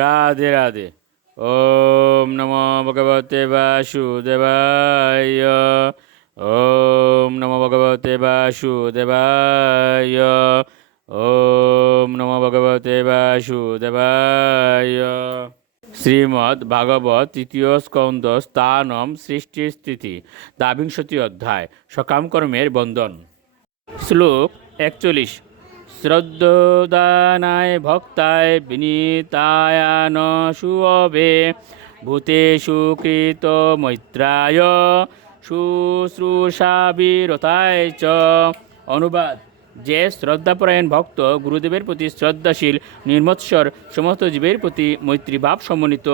রাধে রাধে। ওম নমো ভগবতে বাসুদেবায়। ওম নমো ভগবতে বাসুদেবায়। ওম নমো ভগবতে বাসুদেবায়। শ্রীমদ্ ভাগবত তৃতীয় স্কন্দ স্থানম সৃষ্টি স্থিতি দ্বাবিংশতি অধ্যায় সকাম কর্মের বন্ধন। শ্লোক 41। শ্রদ্ধদানায় ভক্তায় বিনীতায় ন সুঅবে ভূতেষু কৃত মৈত্রায় শুশ্রূষাবিরতায় চ। অনুবাদ: যে শ্রদ্ধাপরায়ণ ভক্ত, গুরুদেবের প্রতি শ্রদ্ধাশীল, নির্মৎসর, সমস্ত জীবের প্রতি মৈত্রীভাব সমন্বিত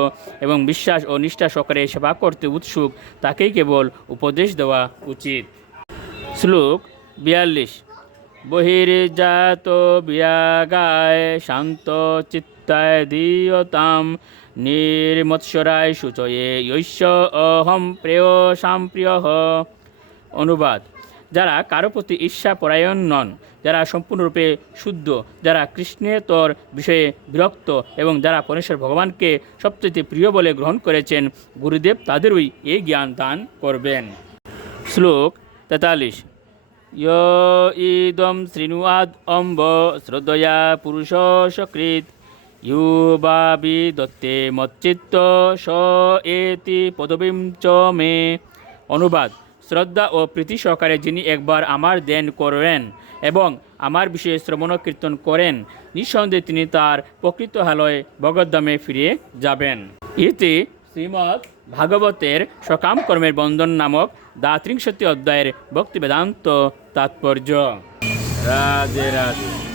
এবং বিশ্বাস ও নিষ্ঠা সহকারে সেবা করতে উৎসুক, তাকেই কেবল উপদেশ দেওয়া উচিত। শ্লোক 42। বহির্জাত বিরাগায় শান্ত চিত্তায় দীয়তাম নির্মৎসরায় শুচয়ে ঐশ্য অহম প্রেয়সাম প্রিয়। অনুবাদ: যারা কারো প্রতি ঈর্ষা পরায়ণ নন, যারা সম্পূর্ণরূপে শুদ্ধ, যারা কৃষ্ণেতর বিষয়ে বিরক্ত এবং যারা পরমেশ্বর ভগবানকে সবচেয়ে প্রিয় বলে গ্রহণ করেছেন, গুরুদেব তাদেরই এই জ্ঞান দান করবেন। শ্লোক 43। ইদম শৃণুয়াদ অম্ব শ্রদ্ধয়া পুরুষ সকৃত ইউবাবি দত্তে মচ্চিত্ত স এতি পদবীম চ মে। অনুবাদ: শ্রদ্ধা ও প্রীতি সহকারে যিনি একবার আমার ধ্যান করেন এবং আমার বিষয়ে শ্রবণ কীর্তন করেন, নিঃসন্দেহে তিনি তার প্রকৃত হালয় ভগবদ্ধামে ফিরে যাবেন। ইতি শ্রীমদ্ ভাগবতের সকাম কর্মের বন্ধন নামক দ্বাত্রিংশতি অধ্যায়ের ভক্তি বেদান্ত তাৎপর্য। রাধে রাধে।